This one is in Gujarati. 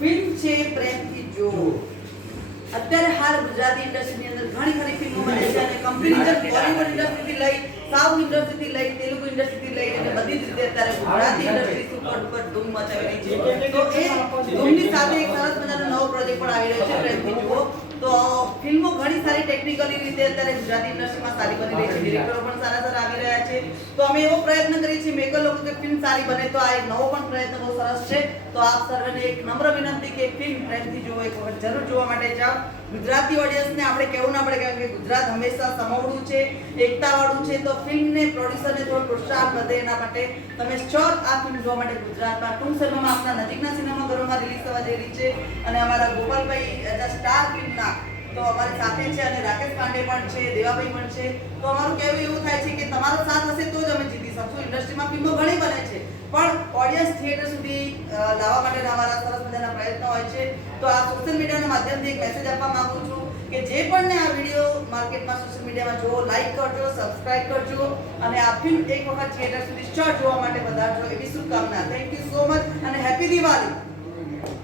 ફિલ્મ છે પ્રેમથી જો. અત્યારે હાલ ગુજરાતી ઇન્ડસ્ટ્રીની અંદર ઘણી ખરી ફિલ્મો બને છે અને કમ્પેરિઝન બોલિવૂડ ઇન્ડસ્ટ્રીથી લઈ સાઉથ ઇન્ડસ્ટ્રીથી લઈ તેલુગુ ઇન્ડસ્ટ્રીથી લઈ અને બધી જ રીતે અત્યારે ગુજરાતી ઇન્ડસ્ટ્રી સુપર ડુપર ધૂમ મચાવી રહી છે. તો એ ધૂમની સાથે એક સરસ મજાનો નવો પ્રોજેક્ટ પણ આવી રહ્યો છે પ્રેમથી જુઓ. તો ફિલ્મો ઘણી સારી ટેકનિકલી રીતે અત્યારે ગુજરાતી ઇન્ડસ્ટ્રીમાં સારી બની રહી છે, ડિરેક્ટરો પણ સારા સારા આવી રહ્યા છે. તો અમે એવો પ્રયત્ન કરીએ છીએ મેકર લોકો કે ફિલ્મ સારી બને, તો આ એક નવો પણ પ્રયત્ન બહુ સરસ છે. તો આપ સર્વને એક નમ્ર વિનંતી કે ફિલ્મ પ્રેમથી જુઓ, એક વખત જરૂર જોવા માટે જાઓ. ગુજરાતી ઓડિયન્સને આપણે કહેવું ના પડે કે ગુજરાત હંમેશા સમોવડું છે, એકતાવાળું છે. તો ફિલ્મને પ્રોડ્યુસરને થોડું પ્રોત્સાહન વધે એના માટે તમે શ્યોર આ ફિલ્મ જોવા માટે ગુજરાતમાં ટૂંક સમયમાં આપણા નજીકના સિનેમાઘરોમાં રિલીઝ થવા જઈ રહી છે. અને અમારા ગોપાલભાઈ એઝ અ સ્ટાર ફિલ્મના તો અમારી સાથે છે અને રાકેશ પાંડે પણ છે, દેવાભાઈ પણ છે. તો અમારું કહેવું એવું થાય છે કે તમારો સાથ હશે તો જ અમે જીતી શકશું. ઇન્ડસ્ટ્રીમાં ફિલ્મો ઘણી બને છે પણ ઓડિયન્સ થિયેટર સુધી લાવવા માટેના અમારા સરસ મજાના પ્રયત્નો હોય છે. તો આ સોશિયલ મીડિયાના માધ્યમથી એક મેસેજ આપવા માંગુ છું કે જે પણ આ વિડીયો માર્કેટમાં સોશિયલ મીડિયામાં જુઓ, લાઈક કરજો, સબસ્ક્રાઇબ કરજો અને આ ફિલ્મ એક વખત થિયેટર સુધી શોર્ટ જોવા માટે વધારજો એવી શુભકામના. થેન્ક યુ સો મચ અને હેપી દિવાળી.